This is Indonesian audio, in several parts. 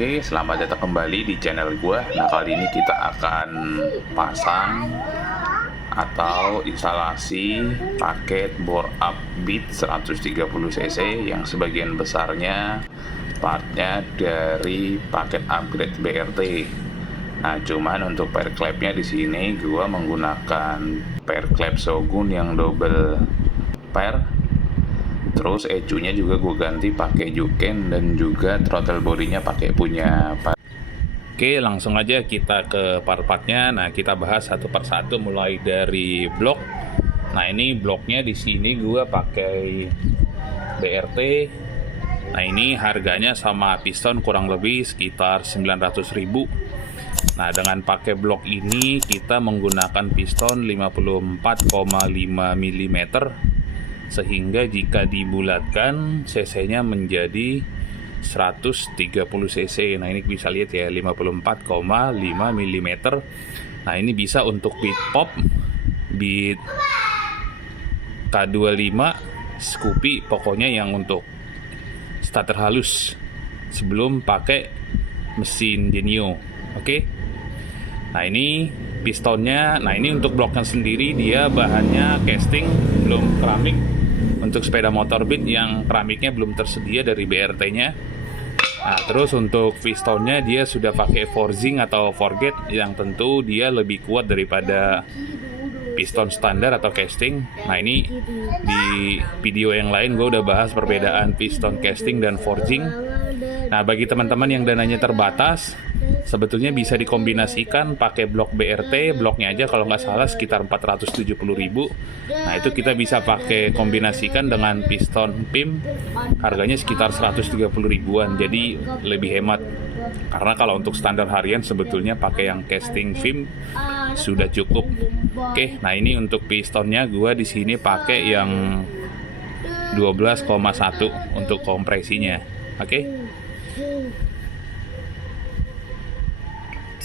Oke, selamat datang kembali di channel gua. Nah, kali ini kita akan pasang atau instalasi paket bore up Beat 130 cc yang sebagian besarnya partnya dari paket upgrade BRT. Nah, cuman untuk pair clampnya di sini gua menggunakan pair clamp Shogun yang double pair. Terus ECU-nya juga gue ganti pakai Juken dan juga throttle bodinya pakai punya. Oke, langsung aja kita ke part-partnya. Nah, kita bahas satu persatu mulai dari blok. Nah, ini bloknya di sini gue pakai BRT. Nah, ini harganya sama piston kurang lebih sekitar 900.000. Nah, dengan pakai blok ini kita menggunakan piston 54,5 mm. Sehingga jika dibulatkan cc-nya menjadi 130 cc. Nah, ini bisa lihat ya, 54,5 mm. Nah, ini bisa untuk beat pop, beat K25, Scoopy, pokoknya yang untuk starter halus sebelum pakai mesin Genio. Oke. Nah, ini pistonnya. Nah, ini untuk bloknya sendiri dia bahannya casting, belum keramik. Untuk sepeda motor Beat yang keramiknya belum tersedia dari BRT-nya. Nah, terus untuk pistonnya dia sudah pakai forging atau forget yang tentu dia lebih kuat daripada piston standar atau casting. Nah, ini di video yang lain gue udah bahas perbedaan piston casting dan forging. Nah, bagi teman-teman yang dananya terbatas, sebetulnya bisa dikombinasikan pakai blok BRT. Bloknya aja kalau nggak salah sekitar 470.000. Nah, itu kita bisa pakai kombinasikan dengan piston PIM, harganya sekitar 130.000-an, jadi lebih hemat. Karena kalau untuk standar harian sebetulnya pakai yang casting PIM sudah cukup. Oke, nah ini untuk pistonnya gua di sini pakai yang 12,1 untuk kompresinya. Oke.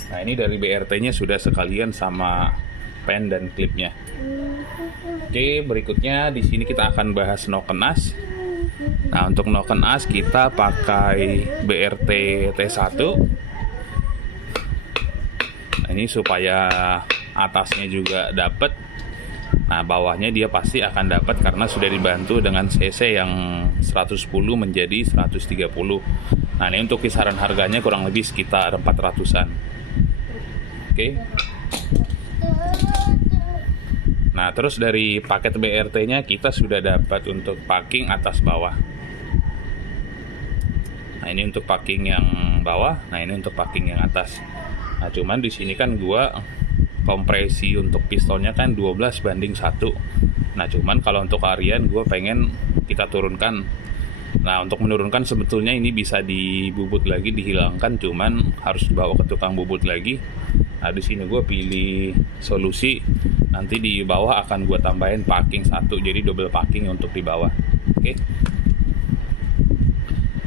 Nah, ini dari BRT-nya sudah sekalian sama pen dan klipnya. Oke, berikutnya di sini kita akan bahas noken as. Nah, untuk noken as kita pakai BRT T1. Nah, ini supaya atasnya juga dapat. Nah, bawahnya dia pasti akan dapat karena sudah dibantu dengan cc yang 110 menjadi 130. Nah, ini untuk kisaran harganya kurang lebih sekitar 400-an. Oke. Nah, terus dari paket BRT-nya kita sudah dapat untuk parking atas bawah. Nah, ini untuk parking yang bawah, nah ini untuk parking yang atas. Nah, cuman di sini kan gua kompresi untuk pistonnya kan 12:1. Nah, cuman kalau untuk harian gua pengen kita turunkan. Nah, untuk menurunkan sebetulnya ini bisa dibubut lagi, dihilangkan, cuman harus dibawa ke tukang bubut lagi. Nah, di sini gue pilih solusi nanti di bawah akan gue tambahin parking 1, jadi double parking untuk di bawah. Oke.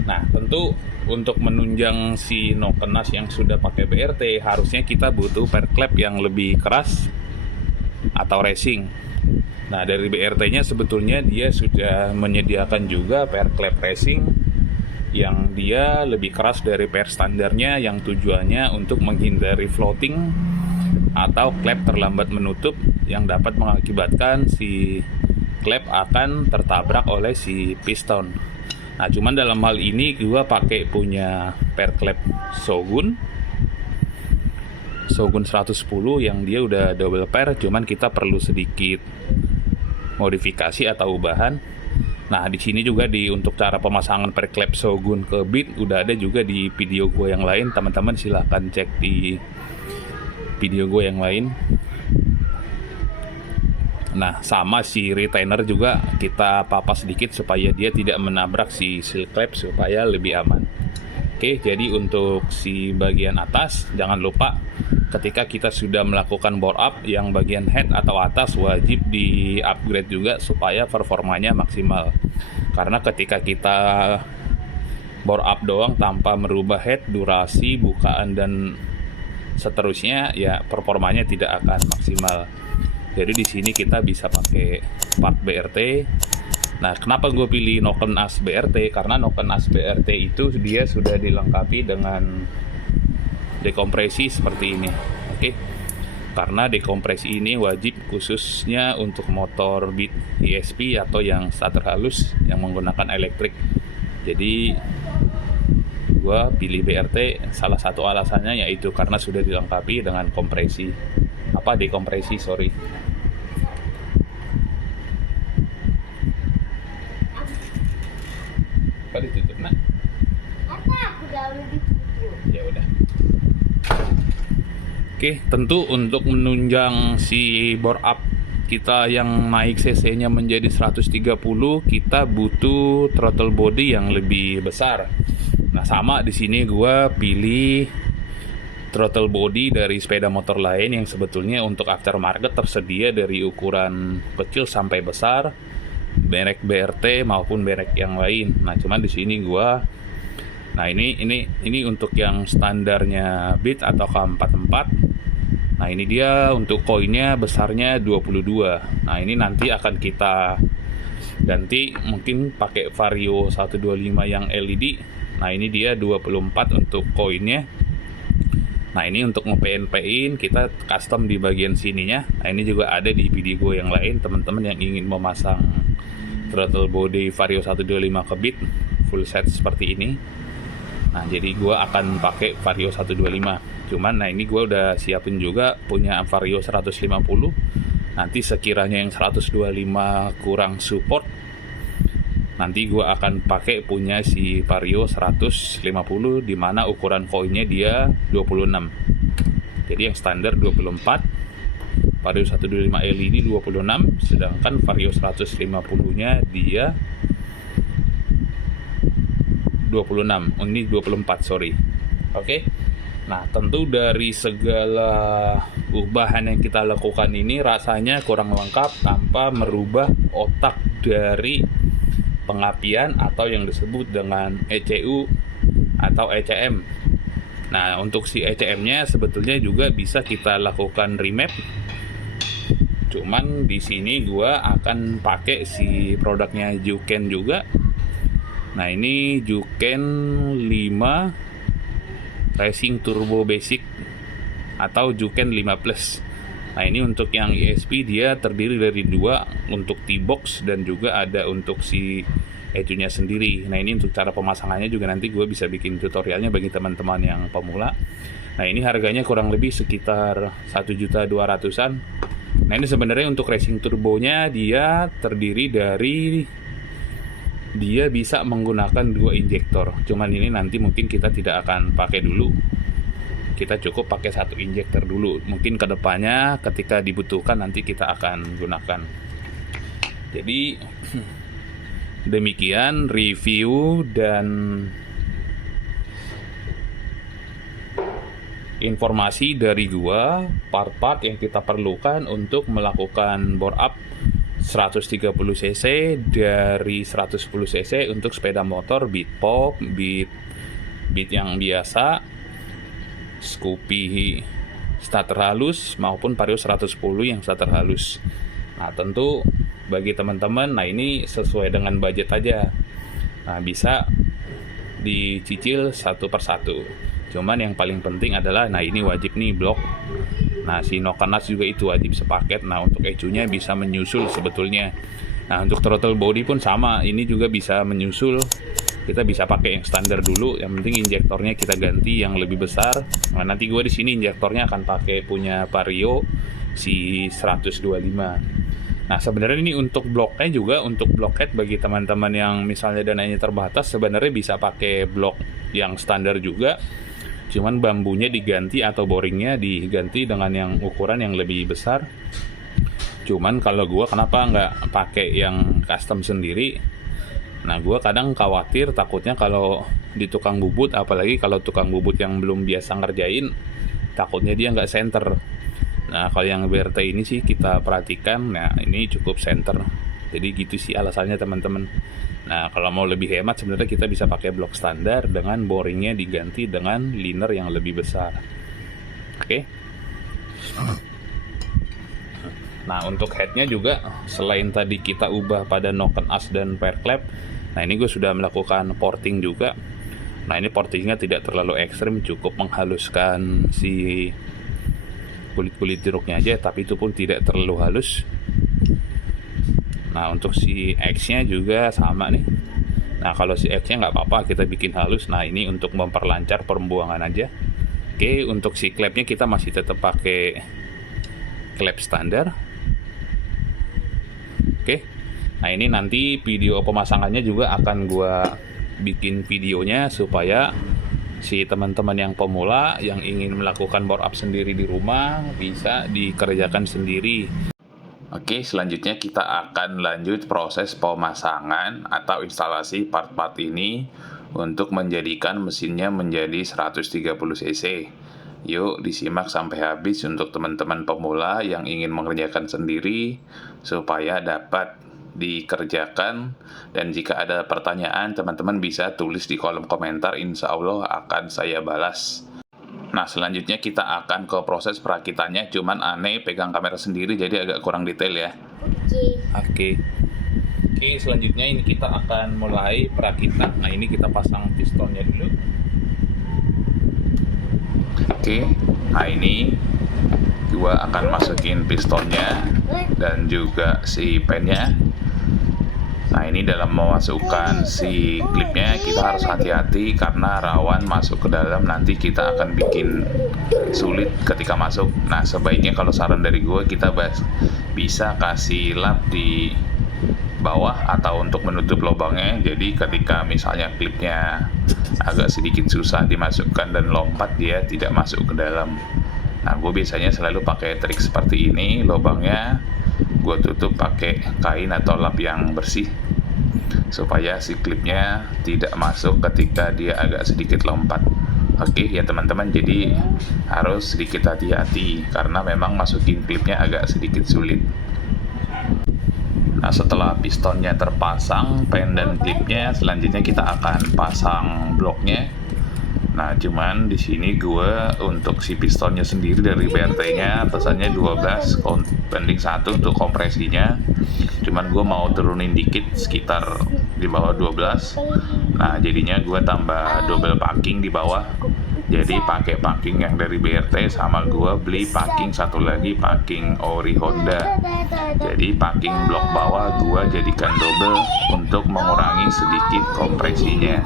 Nah, tentu untuk menunjang si noken as yang sudah pakai BRT harusnya kita butuh pair clamp yang lebih keras atau racing. Nah, dari BRT-nya sebetulnya dia sudah menyediakan juga pair clamp racing yang dia lebih keras dari pair standarnya, yang tujuannya untuk menghindari floating atau klep terlambat menutup yang dapat mengakibatkan si klep akan tertabrak oleh si piston. Nah, cuman dalam hal ini gua pakai punya pair klep Shogun 110 yang dia udah double pair, cuman kita perlu sedikit modifikasi atau ubahan. Nah, di sini juga untuk cara pemasangan pair clamp Shogun ke Beat udah ada juga di video gue yang lain. Teman-teman silahkan cek di video gue yang lain. Nah, sama si retainer juga kita papas sedikit supaya dia tidak menabrak si seal clamp supaya lebih aman. Oke, jadi untuk si bagian atas jangan lupa ketika kita sudah melakukan bore up yang bagian head atau atas wajib di upgrade juga supaya performanya maksimal. Karena ketika kita bore up doang tanpa merubah head, durasi, bukaan dan seterusnya, ya performanya tidak akan maksimal. Jadi di sini kita bisa pakai part BRT Nah, kenapa gue pilih Noken As BRT? Karena Noken As BRT itu dia sudah dilengkapi dengan dekompresi seperti ini. Oke. Karena dekompresi ini wajib khususnya untuk motor Beat ESP atau yang starter halus yang menggunakan elektrik. Jadi gue pilih BRT, salah satu alasannya yaitu karena sudah dilengkapi dengan dekompresi, sorry. Apa ditutup, nak? Ya udah. Oke, tentu untuk menunjang si bore up kita yang naik cc-nya menjadi 130, kita butuh throttle body yang lebih besar. Nah, sama di sini gue pilih throttle body dari sepeda motor lain yang sebetulnya untuk aftermarket tersedia dari ukuran kecil sampai besar, merek BRT maupun merek yang lain. Nah, cuman di sini gue ini untuk yang standarnya Beat atau K44. Nah, ini dia untuk koinnya besarnya 22. Nah, ini nanti akan kita ganti mungkin pakai Vario 125 yang LED. Nah, ini dia 24 untuk koinnya. Nah, ini untuk nge-PNP-in kita custom di bagian sininya. Nah, ini juga ada di video gue yang lain, teman-teman yang ingin memasang throttle body Vario 125 ke Beat full set seperti ini. Nah, jadi gue akan pakai Vario 125. Cuman, nah ini gue udah siapin juga punya Vario 150. Nanti sekiranya yang 125 kurang support, nanti gue akan pakai punya si Vario 150, dimana ukuran koinnya dia 26. Jadi yang standar 24, Vario 125 LED 26, sedangkan Vario 150-nya dia 26. Ini 24, sorry. Oke. Nah, tentu dari segala perubahan yang kita lakukan ini rasanya kurang lengkap tanpa merubah otak dari pengapian atau yang disebut dengan ECU atau ECM. Nah, untuk si ECM-nya sebetulnya juga bisa kita lakukan remap. Cuman di sini gua akan pakai si produknya Juken juga. Nah, ini Juken 5 Racing Turbo Basic atau Juken 5 Plus. Nah, ini untuk yang ESP dia terdiri dari 2 untuk T-box dan juga ada untuk si ECU-nya sendiri. Nah, ini untuk cara pemasangannya juga nanti gue bisa bikin tutorialnya bagi teman-teman yang pemula. Nah, ini harganya kurang lebih sekitar 1.200.000-an. Nah, ini sebenarnya untuk Racing Turbonya dia terdiri dari, dia bisa menggunakan 2 injektor. Cuman ini nanti mungkin kita tidak akan pakai dulu. Kita cukup pakai 1 injektor dulu. Mungkin kedepannya ketika dibutuhkan nanti kita akan gunakan. Jadi demikian review dan informasi dari gua, part-part yang kita perlukan untuk melakukan bore up 130 cc dari 110 cc untuk sepeda motor Beat Pop, Beat yang biasa, Scoopy starter halus maupun Vario 110 yang starter halus. Nah, tentu bagi teman-teman, nah ini sesuai dengan budget aja. Nah, bisa dicicil satu persatu. Cuman yang paling penting adalah, nah ini wajib nih blok. Nah, si Noken As juga itu wajib sepaket. Nah, untuk ECU-nya bisa menyusul sebetulnya. Nah, untuk throttle body pun sama, ini juga bisa menyusul. Kita bisa pakai yang standar dulu. Yang penting injektornya kita ganti yang lebih besar. Nah, nanti gue di sini injektornya akan pakai punya Vario si 125. Nah, sebenarnya ini untuk bloknya juga, untuk blockhead bagi teman-teman yang misalnya dananya terbatas, sebenarnya bisa pakai blok yang standar juga. Cuman bambunya diganti atau boringnya diganti dengan yang ukuran yang lebih besar. Cuman kalau gue kenapa nggak pakai yang custom sendiri? Nah, gue kadang khawatir takutnya kalau di tukang bubut, apalagi kalau tukang bubut yang belum biasa ngerjain, takutnya dia nggak center. Nah, kalau yang BRT ini sih kita perhatikan, nah ini cukup center. Jadi gitu sih alasannya teman-teman. Nah, kalau mau lebih hemat sebenarnya kita bisa pakai blok standar dengan boringnya diganti dengan liner yang lebih besar. Oke. Nah, untuk headnya juga selain tadi kita ubah pada noken as dan pair clap, nah ini gue sudah melakukan porting juga. Nah, ini portingnya tidak terlalu ekstrim, cukup menghaluskan si kulit-kulit jeruknya aja, tapi itu pun tidak terlalu halus. Nah, untuk si X-nya juga sama nih. Nah, kalau si X-nya nggak apa-apa kita bikin halus. Nah, ini untuk memperlancar pembuangan aja. Oke, untuk si klepnya kita masih tetap pakai klep standar. Oke, nah ini nanti video pemasangannya juga akan gua bikin videonya supaya si teman-teman yang pemula yang ingin melakukan bore up sendiri di rumah bisa dikerjakan sendiri. Oke, selanjutnya kita akan lanjut proses pemasangan atau instalasi part-part ini untuk menjadikan mesinnya menjadi 130 cc. Yuk disimak sampai habis untuk teman-teman pemula yang ingin mengerjakan sendiri supaya dapat dikerjakan. Dan jika ada pertanyaan, teman-teman bisa tulis di kolom komentar, insya Allah akan saya balas. Nah, selanjutnya kita akan ke proses perakitannya. Cuman aneh pegang kamera sendiri jadi agak kurang detail ya. Oke, selanjutnya ini kita akan mulai perakitan. Nah, ini kita pasang pistonnya dulu. Oke, nah ini gua akan masukin pistonnya dan juga si pennya. Nah, ini dalam memasukkan si klipnya kita harus hati-hati karena rawan masuk ke dalam, nanti kita akan bikin sulit ketika masuk. Nah, sebaiknya kalau saran dari gue kita bisa kasih lap di bawah atau untuk menutup lubangnya. Jadi ketika misalnya klipnya agak sedikit susah dimasukkan dan lompat, dia tidak masuk ke dalam. Nah, gue biasanya selalu pakai trik seperti ini. Lubangnya gue tutup pakai kain atau lap yang bersih supaya si klipnya tidak masuk ketika dia agak sedikit lompat. Oke ya teman-teman, jadi harus sedikit hati-hati karena memang masukin klipnya agak sedikit sulit. Nah, setelah pistonnya terpasang, pen dan klipnya, selanjutnya kita akan pasang bloknya. Nah, cuman di sini gue untuk si pistonnya sendiri dari BRT-nya pesannya 12 banding 1 untuk kompresinya. Cuman gue mau turunin dikit sekitar di bawah 12. Nah, jadinya gue tambah double packing di bawah. Jadi pakai packing yang dari BRT sama gue beli packing satu lagi, packing ori Honda. Jadi packing blok bawah gue jadikan double untuk mengurangi sedikit kompresinya.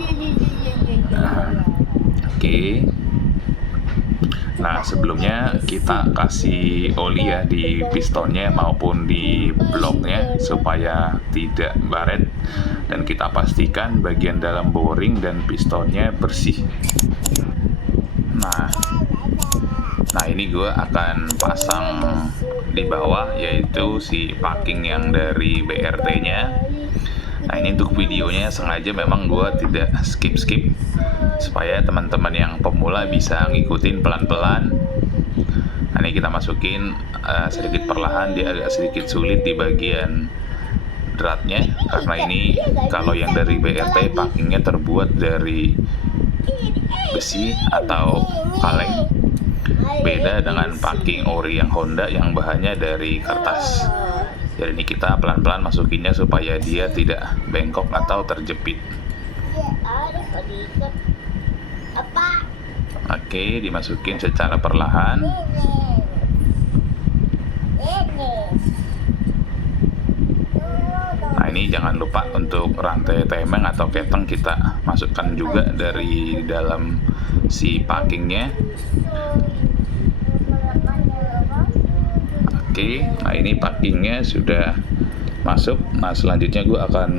Oke. Nah, sebelumnya kita kasih oli ya di pistonnya maupun di bloknya supaya tidak baret, dan kita pastikan bagian dalam boring dan pistonnya bersih. Nah ini gue akan pasang di bawah yaitu si packing yang dari BRT-nya. Nah, ini untuk videonya sengaja memang gue tidak skip supaya teman-teman yang pemula bisa ngikutin pelan-pelan. Nah, ini kita masukin sedikit perlahan, dia agak sedikit sulit di bagian dratnya karena ini kalau yang dari BRT packingnya terbuat dari besi atau kaleng, beda dengan packing ori yang Honda yang bahannya dari kertas. Jadi ini kita pelan-pelan masukinnya supaya dia tidak bengkok atau terjepit. Oke, dimasukin secara perlahan. Nah, ini jangan lupa untuk rantai temeng atau keteng kita masukkan juga dari dalam si packingnya. Oke, nah ini packingnya sudah masuk. Nah, selanjutnya gue akan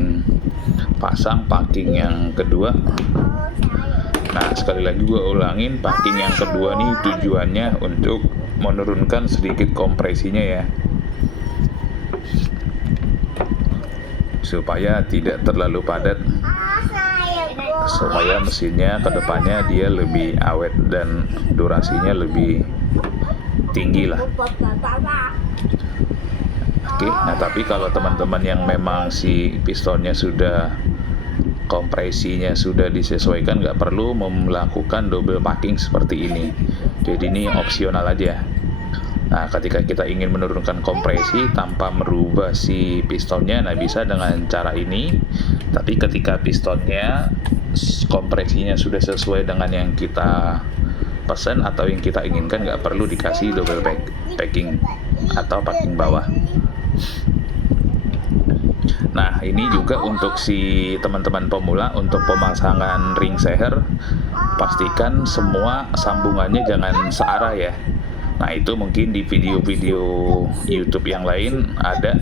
pasang packing yang kedua. Nah, sekali lagi gue ulangin, packing yang kedua nih tujuannya untuk menurunkan sedikit kompresinya ya, supaya tidak terlalu padat, supaya mesinnya kedepannya dia lebih awet dan durasinya lebih tinggi lah. Oke, nah tapi kalau teman-teman yang memang si pistonnya sudah kompresinya sudah disesuaikan, nggak perlu melakukan double packing seperti ini. Jadi ini opsional aja. Nah, ketika kita ingin menurunkan kompresi tanpa merubah si pistonnya, nah bisa dengan cara ini. Tapi ketika pistonnya kompresinya sudah sesuai dengan yang kita pesan atau yang kita inginkan, nggak perlu dikasih double packing atau packing bawah. Nah, ini juga untuk si teman-teman pemula, untuk pemasangan ring seher, pastikan semua sambungannya jangan searah ya. Nah, itu mungkin di video-video YouTube yang lain ada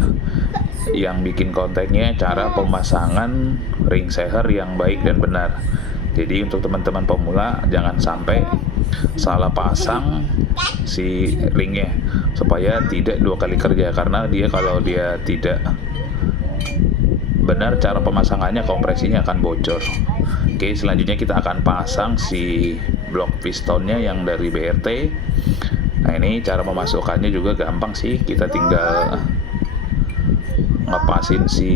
yang bikin kontennya cara pemasangan ring seher yang baik dan benar. Jadi untuk teman-teman pemula jangan sampai salah pasang si ringnya, supaya tidak dua kali kerja, karena dia kalau dia tidak benar cara pemasangannya, kompresinya akan bocor. Oke, selanjutnya kita akan pasang si blok pistonnya yang dari BRT. Nah, ini cara memasukkannya juga gampang sih, kita tinggal ngepasin si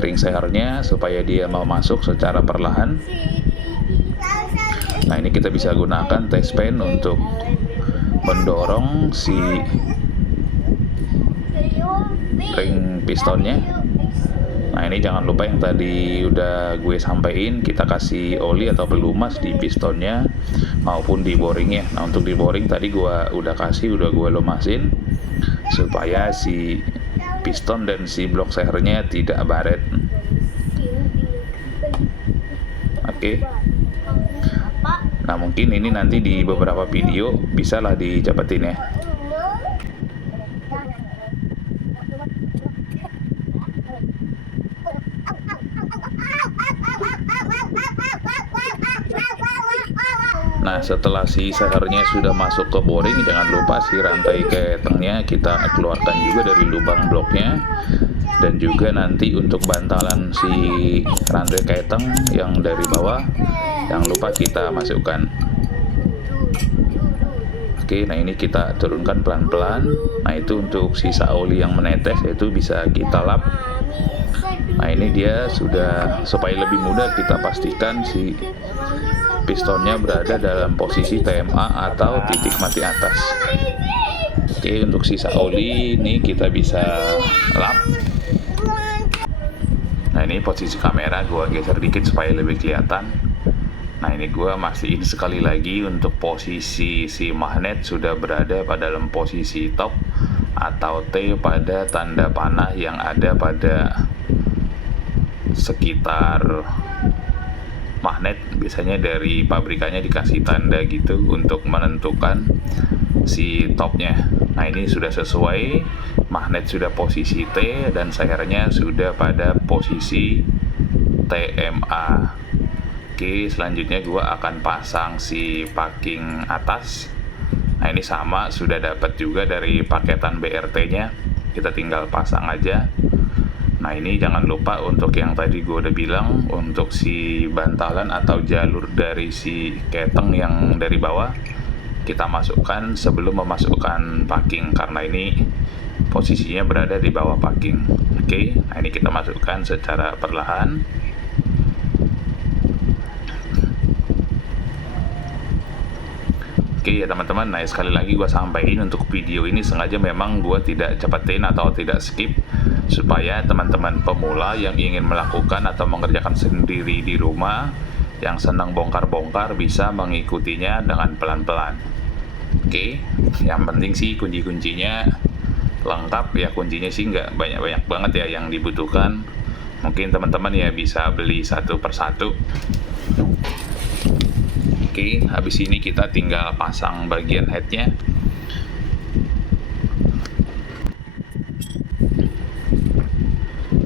ring sehernya supaya dia mau masuk secara perlahan. Nah, ini kita bisa gunakan test pen untuk mendorong si ring pistonnya. Nah, ini jangan lupa yang tadi udah gue sampein, kita kasih oli atau pelumas di pistonnya maupun di boringnya. Nah, untuk di boring tadi gue udah gue lumasin supaya si piston dan si blok sehernya tidak baret. Oke. Nah, mungkin ini nanti di beberapa video bisalah dicepetin ya. Nah, setelah si sehernya sudah masuk ke boring, jangan lupa si rantai ketengnya kita keluarkan juga dari lubang bloknya. Dan juga nanti untuk bantalan si rantai keteng yang dari bawah, jangan lupa kita masukkan. Oke, nah ini kita turunkan pelan-pelan. Nah, itu untuk sisa oli yang menetes, itu bisa kita lap. Nah, ini dia sudah, supaya lebih mudah kita pastikan si pistonnya berada dalam posisi TMA atau titik mati atas. Oke, untuk sisa oli ini kita bisa lap. Nah, ini posisi kamera gua geser dikit supaya lebih kelihatan. Nah, ini gua mastiin sekali lagi untuk posisi si magnet sudah berada pada dalam posisi top atau T pada tanda panah yang ada pada sekitar magnet. Biasanya dari pabrikannya dikasih tanda gitu untuk menentukan si topnya. Nah, ini sudah sesuai, magnet sudah posisi T dan sehernya sudah pada posisi TMA. Oke, selanjutnya gua akan pasang si packing atas. Nah, ini sama, sudah dapat juga dari paketan BRT-nya, kita tinggal pasang aja. Nah, ini jangan lupa untuk yang tadi gue udah bilang, untuk si bantalan atau jalur dari si keteng yang dari bawah kita masukkan sebelum memasukkan packing, karena ini posisinya berada di bawah packing. Oke, nah ini kita masukkan secara perlahan. Oke ya teman-teman, nah sekali lagi gue sampaikan untuk video ini sengaja memang gue tidak cepetin atau tidak skip, supaya teman-teman pemula yang ingin melakukan atau mengerjakan sendiri di rumah, yang senang bongkar-bongkar, bisa mengikutinya dengan pelan-pelan. Oke, yang penting sih kunci-kuncinya lengkap ya. Kuncinya sih nggak banyak-banyak banget ya yang dibutuhkan. Mungkin teman-teman ya bisa beli satu persatu. Oke, habis ini kita tinggal pasang bagian headnya.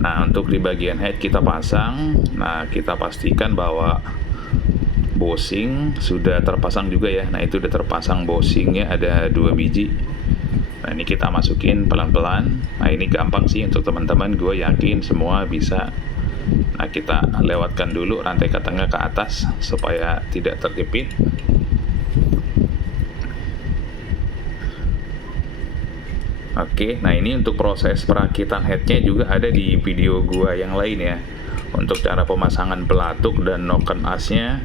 Nah, untuk di bagian head kita pasang. Nah, kita pastikan bahwa bushing sudah terpasang juga ya. Nah, itu udah terpasang bushingnya, ada 2 biji. Nah, ini kita masukin pelan-pelan. Nah, ini gampang sih untuk teman-teman, gue yakin semua bisa. Nah, kita lewatkan dulu rantai ketengah ke atas supaya tidak terjepit. Oke, nah ini untuk proses perakitan headnya juga ada di video gua yang lain ya. Untuk cara pemasangan pelatuk dan noken asnya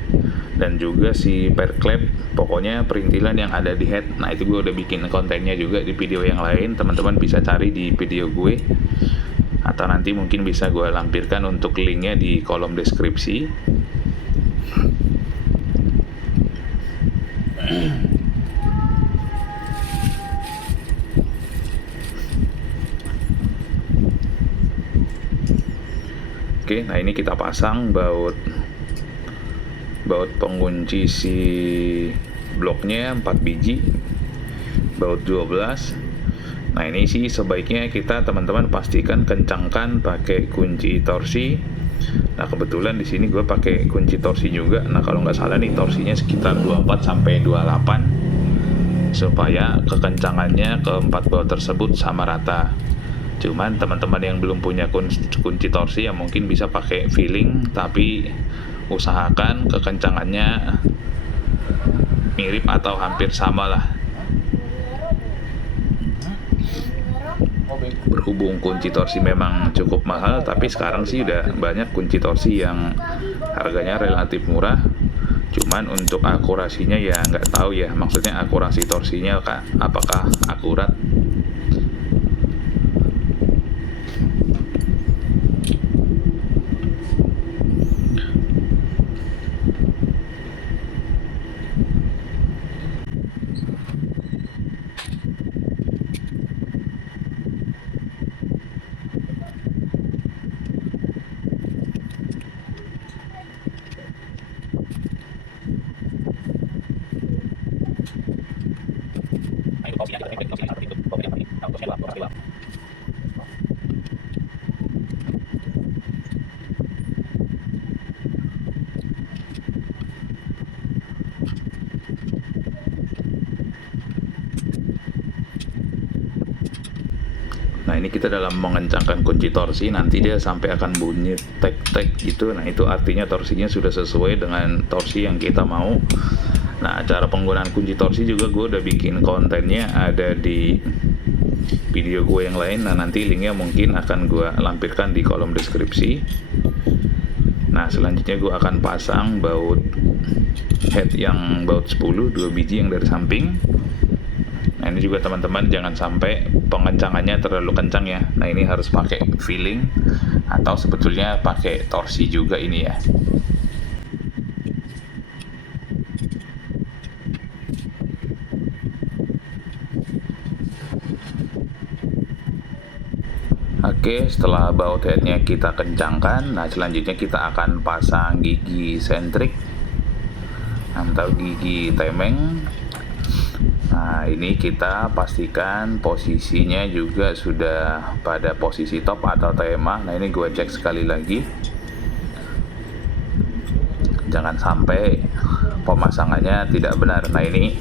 dan juga si perklep, pokoknya perintilan yang ada di head. Nah itu gue udah bikin kontennya juga di video yang lain, teman-teman bisa cari di video gue, atau nanti mungkin bisa gue lampirkan untuk linknya di kolom deskripsi. Oke, nah ini kita pasang baut pengunci si bloknya 4 biji, baut 12. Nah ini sih sebaiknya kita teman-teman pastikan kencangkan pakai kunci torsi. Nah kebetulan di sini gue pakai kunci torsi juga. Nah kalau nggak salah nih torsinya sekitar 24 sampai 28 supaya kekencangannya keempat baut tersebut sama rata. Cuman teman-teman yang belum punya kunci torsi ya mungkin bisa pakai feeling, tapi usahakan kekencangannya mirip atau hampir sama lah. Berhubung kunci torsi memang cukup mahal, tapi sekarang sih udah banyak kunci torsi yang harganya relatif murah. Cuman untuk akurasinya ya nggak tahu ya, maksudnya akurasi torsinya apakah akurat. Nah ini kita dalam mengencangkan kunci torsi, nanti dia sampai akan bunyi tek-tek gitu. Nah itu artinya torsinya sudah sesuai dengan torsi yang kita mau. Nah cara penggunaan kunci torsi juga gue udah bikin kontennya, ada di video gue yang lain. Nah nanti linknya mungkin akan gue lampirkan di kolom deskripsi. Nah selanjutnya gue akan pasang baut head yang baut 10, 2 biji yang dari samping. Nah ini juga teman-teman jangan sampai pengencangannya terlalu kencang ya. Nah ini harus pakai feeling atau sebetulnya pakai torsi juga ini ya. Oke, setelah baut headnya kita kencangkan, nah selanjutnya kita akan pasang gigi sentrik atau gigi temeng. Nah ini kita pastikan posisinya juga sudah pada posisi top atau tema. Nah ini gue cek sekali lagi, jangan sampai pemasangannya tidak benar. Nah ini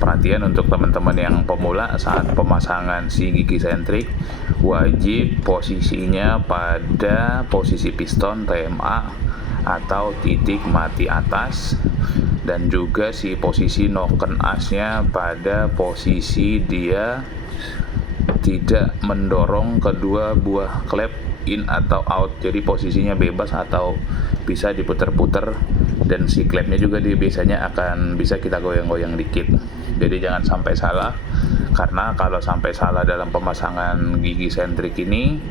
perhatian untuk teman-teman yang pemula, saat pemasangan si gigi sentrik wajib posisinya pada posisi piston TMA atau titik mati atas, dan juga si posisi noken asnya pada posisi dia tidak mendorong kedua buah klep in atau out, jadi posisinya bebas atau bisa diputer-puter, dan si klepnya juga dia biasanya akan bisa kita goyang-goyang dikit. Jadi jangan sampai salah, karena kalau sampai salah dalam pemasangan gigi sentrik ini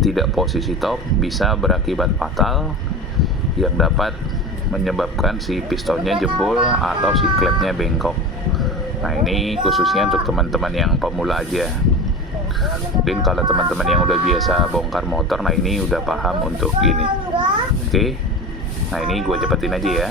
tidak posisi top, bisa berakibat fatal yang dapat menyebabkan si pistonnya jebol atau si klepnya bengkok. Nah ini khususnya untuk teman-teman yang pemula aja. Mungkin kalau teman-teman yang udah biasa bongkar motor, nah ini udah paham untuk ini. Oke, nah ini gue cepetin aja ya.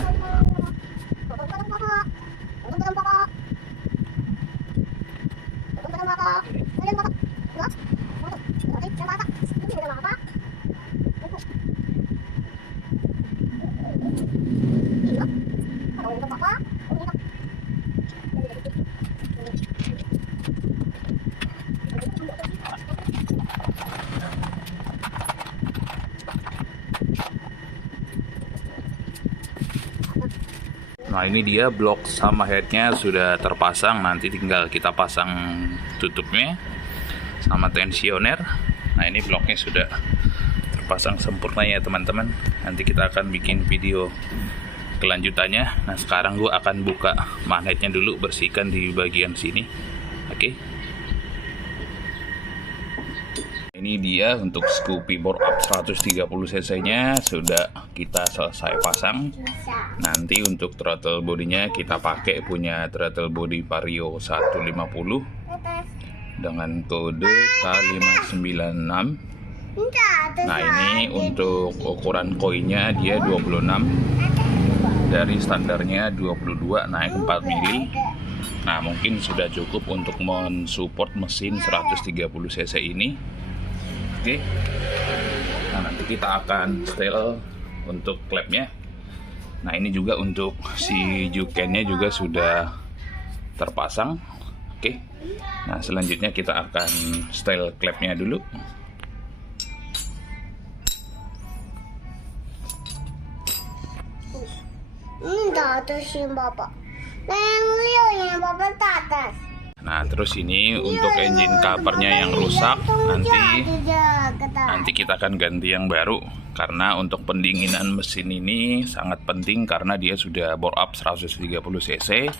Nah ini dia blok sama headnya sudah terpasang, nanti tinggal kita pasang tutupnya sama tensioner. Nah ini bloknya sudah terpasang sempurna ya teman-teman. Nanti kita akan bikin video kelanjutannya. Nah sekarang gue akan buka magnetnya dulu, bersihkan di bagian sini. Oke. Ini dia untuk Scoopy bore up 130 cc nya sudah kita selesai pasang. Nanti untuk throttle bodinya kita pakai punya throttle body Vario 150 dengan kode K596. Nah ini untuk ukuran koinnya dia 26, dari standarnya 22 naik 4 mili. Nah mungkin sudah cukup untuk mensupport mesin 130 cc ini. Oke. Nah nanti kita akan setel untuk klepnya. Nah ini juga untuk si jukennya juga sudah terpasang. Oke. Nah selanjutnya kita akan setel klepnya dulu. Nah terus ini untuk engine covernya yang rusak, nanti kita akan ganti yang baru. Karena untuk pendinginan mesin ini sangat penting karena dia sudah bore up 130 cc.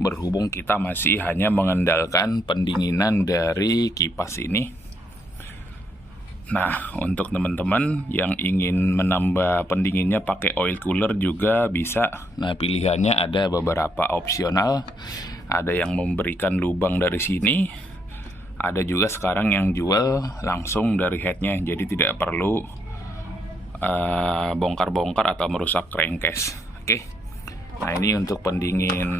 Berhubung kita masih hanya mengandalkan pendinginan dari kipas ini. Nah untuk teman-teman yang ingin menambah pendinginnya pakai oil cooler juga bisa. Nah pilihannya ada beberapa opsional. Ada yang memberikan lubang dari sini, ada juga sekarang yang jual langsung dari headnya, jadi tidak perlu bongkar-bongkar atau merusak crankcase. Oke. Nah ini untuk pendingin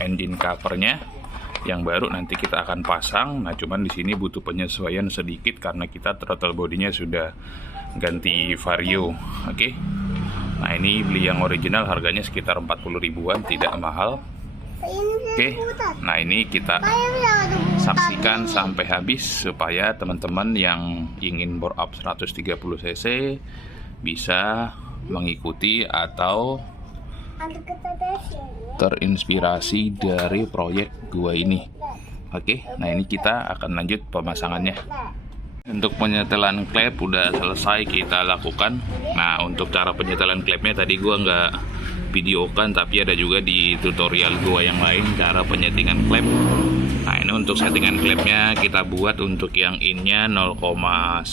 engine covernya yang baru nanti kita akan pasang. Nah cuman di sini butuh penyesuaian sedikit karena kita throttle bodinya sudah ganti Vario. Oke. Nah ini beli yang original harganya sekitar 40 ribuan, tidak mahal. Oke, nah ini kita saksikan sampai habis supaya teman-teman yang ingin bore up 130 cc bisa mengikuti atau terinspirasi dari proyek gua ini. Oke, nah ini kita akan lanjut pemasangannya. Untuk penyetelan klep udah selesai kita lakukan. Nah untuk cara penyetelan klepnya tadi gua nggak videokan, tapi ada juga di tutorial gua yang lain cara penyetingan klep. Nah ini untuk settingan klepnya kita buat untuk yang in-nya 0,10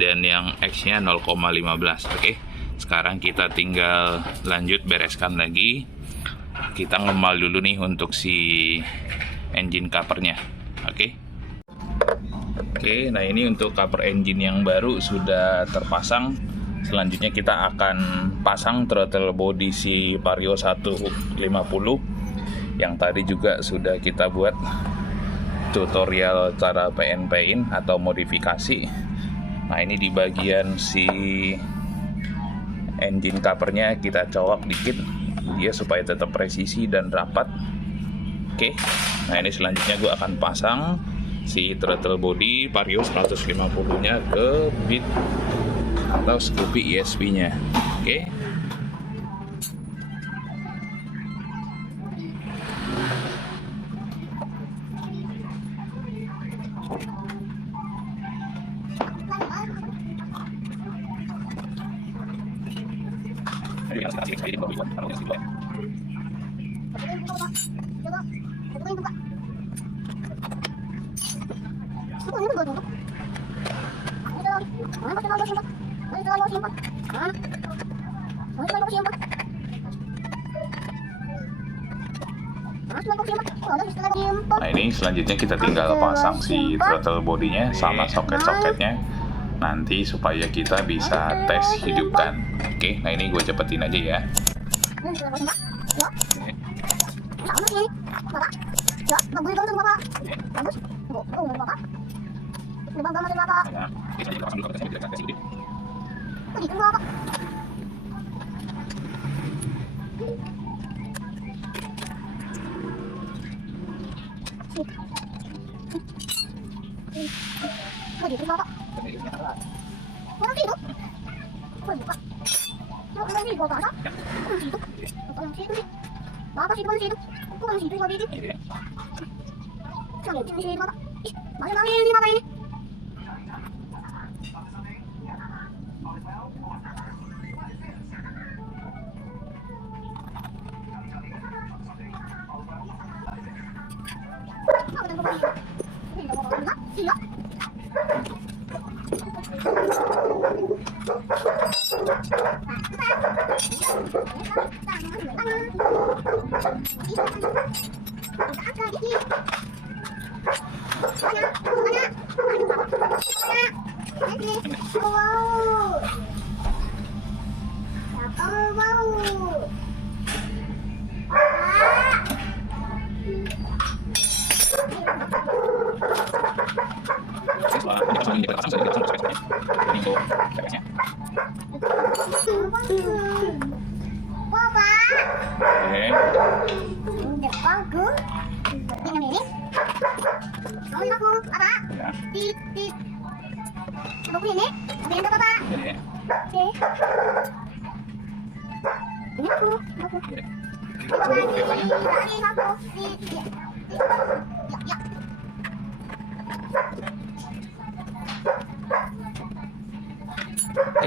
dan yang X-nya 0,15. Oke, sekarang kita tinggal lanjut bereskan lagi. Kita ngemal dulu nih untuk si engine covernya. Oke, nah ini untuk cover engine yang baru sudah terpasang. Selanjutnya kita akan pasang throttle body si Vario 150 yang tadi juga sudah kita buat tutorial cara PNP-in atau modifikasi. Nah ini di bagian si engine covernya kita colok dikit dia supaya tetap presisi dan rapat. Oke, nah ini selanjutnya gue akan pasang si throttle body Vario 150 nya ke bit atau Scoopy ESP nya. Oke. Nah ini selanjutnya kita tinggal pasang si throttle bodinya sama soket-soketnya nanti supaya kita bisa tes hidupkan. Oke, nah ini gue cepetin aja ya.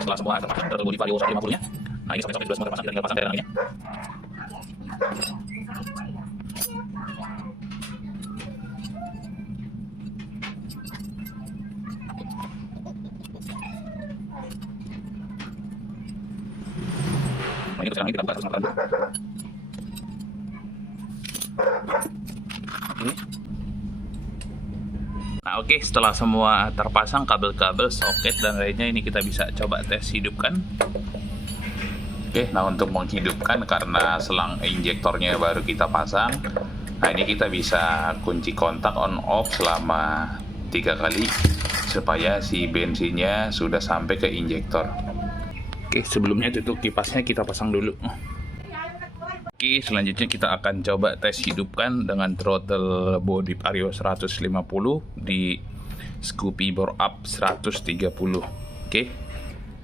Setelah semua terpasang Turtle Body Vario 150 nya, nah ini sampai sudah semua terpasang, kita tinggal pasang daerahnya. Nah ini sekarang kita buka terus dulu. Nah oke, setelah semua terpasang kabel-kabel, soket dan lainnya, ini kita bisa coba tes hidupkan. Oke, nah untuk menghidupkan karena selang injektornya baru kita pasang, nah ini kita bisa kunci kontak on off selama 3 kali supaya si bensinnya sudah sampai ke injektor. Oke, sebelumnya tutup kipasnya kita pasang dulu. Oke, selanjutnya kita akan coba tes hidupkan dengan throttle body Vario 150 di Scoopy bore up 130. Oke,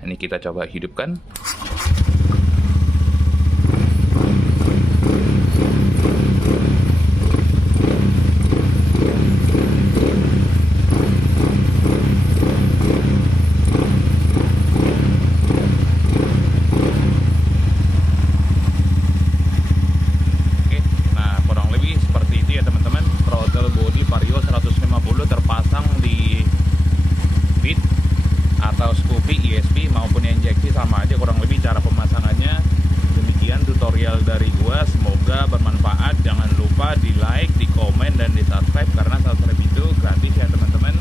ini kita coba hidupkan. Terpasang di bit atau Scoopy, ESP maupun injeksi sama aja kurang lebih cara pemasangannya. Demikian tutorial dari gua, semoga bermanfaat. Jangan lupa di like, di komen, dan di subscribe karena subscribe itu gratis ya teman-teman.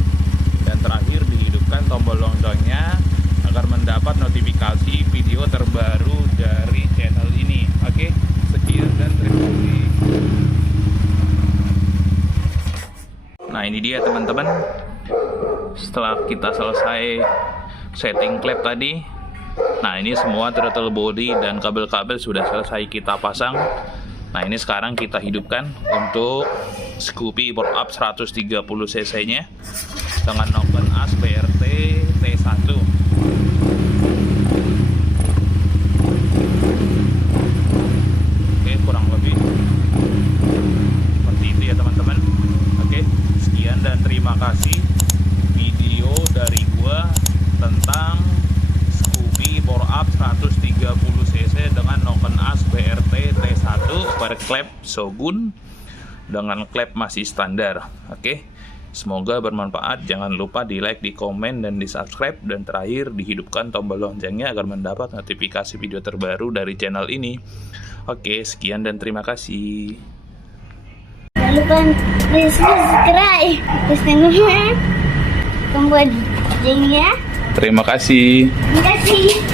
Dan terakhir dihidupkan tombol loncengnya agar mendapat notifikasi video terbaru dari channel ini. Oke, sekian dan terima kasih. Nah ini dia teman-teman, setelah kita selesai setting klep tadi, nah ini semua throttle body dan kabel-kabel sudah selesai kita pasang. Nah ini sekarang kita hidupkan untuk Scoopy bore up 130 cc nya dengan open as BRT T1. Oke, kurang lebih seperti itu ya teman-teman. Oke, sekian dan terima kasih video dari gua tentang Scoopy bore up 130 cc dengan open as BRT T1 berklep Shogun dengan klep masih standar. Oke, semoga bermanfaat. Jangan lupa di like, di komen, dan di subscribe, dan terakhir dihidupkan tombol loncengnya agar mendapat notifikasi video terbaru dari channel ini. Oke, sekian dan terima kasih. Jangan lupa di subscribe, terus tombol loncengnya. Terima kasih. Terima kasih.